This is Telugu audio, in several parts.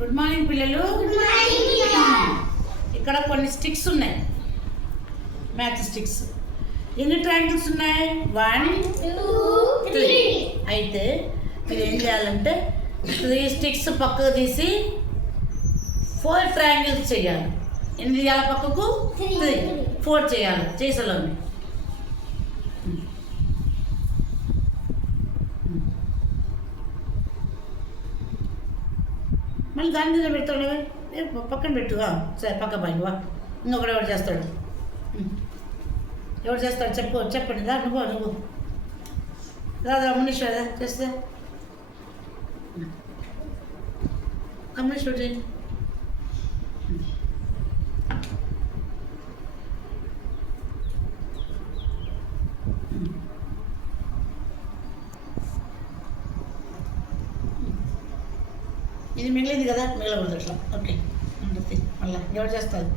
గుడ్ మార్నింగ్ పిల్లలు. ఇక్కడ కొన్ని స్టిక్స్ ఉన్నాయి, మ్యాథ్ స్టిక్స్. ఎన్ని ట్రయాంగిల్స్ ఉన్నాయి? 1 2 3. అయితే మీరు ఏం చేయాలంటే 3 స్టిక్స్ పక్కకు తీసి 4 ట్రయాంగిల్స్ చేయాలి. ఎన్ని చేయాలి? పక్కకు 3 4 చేయాలి. చేసేలోని మళ్ళీ దాని మీద పెడతాడు. పక్కన పెట్టుగా సరే, పక్క పైన వా. ఇంకొకటి ఎవరు చేస్తాడు? ఎవరు చేస్తాడు చెప్పండి. దా నువ్వు రాదా మునీష్ రాదా చేస్తే కమలేష్ ఒకటి. ఇది మిగిలింది కదా, మిగలకూడదు అట్లా. ఓకే ఉంటుంది. మళ్ళీ ఎవరు చేస్తారు?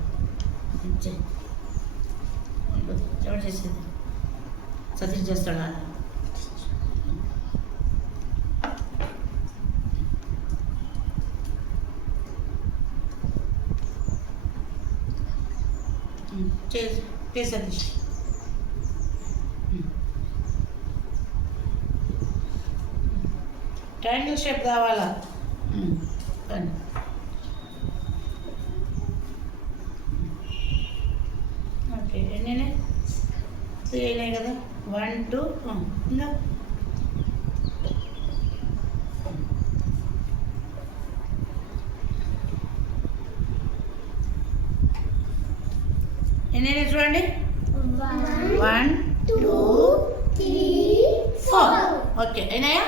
ఎవరు చేసేది? సతీష్ చేస్తాడా? చే సతీష్. ట్రయాంగిల్ షేప్ కావాలా? ఓకే ఎన్ని 3 అయినాయి కదా. 1 2 ఇంకా ఎన్ని చూడండి. 1 2 3 4. ఓకే అయినాయా?